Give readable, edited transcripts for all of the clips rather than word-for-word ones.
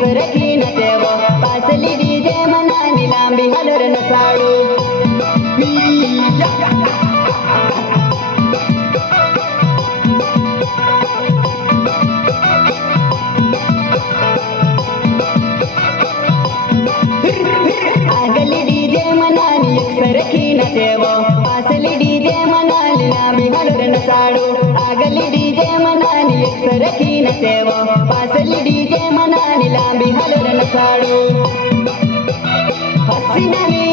सरखी न तेवो parsley DJ मनानी लांबी हलर न साडू आगली डीजे मनानी सरखी न तेवो पासली डीजे मनानी लांबी हलर न साडू आगली डीजे मनानी सरखी न तेवो पासली डीजे मनानी लांबी हलर न साडू हसीनली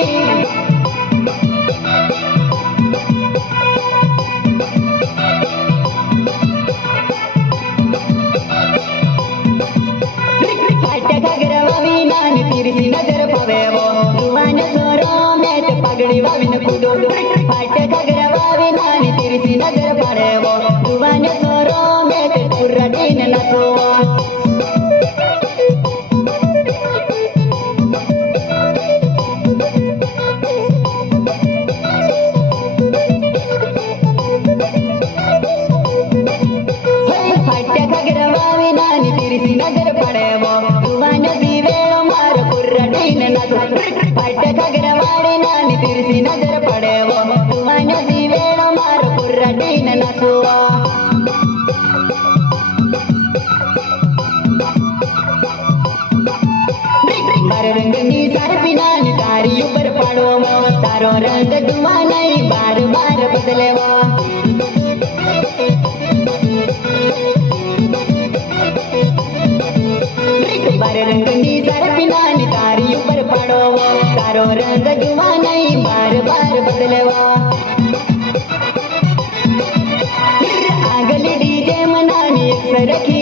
तिरसी नजर पवेवो जुवान सोरो मेट पगड़ी वाविन कुदो फाटे खगरा वावी नानी तिरसी नजर पड़ेवो जुवान सोरो मेट कुर्रटीन नसोवो फाटे खगरा वावी नानी तिरसी नजर पड़ेवो जुवान फाटे खगरवाड़ी नानी तिरसी नजर पड़ेवो जुवान दीवेणो मारो कुर्रटीन नसुवो मारे रंग नी सरपी नानी तारी ऊपर पड़ोवो तारो रंग जुवानई बार बार बदलेवो मारे रंग नी सरपी नानी तारी ऊपर पड़ोवो तारो रंग जुवानई बार बार बदलेवो आगली डीजे मनानी सरखी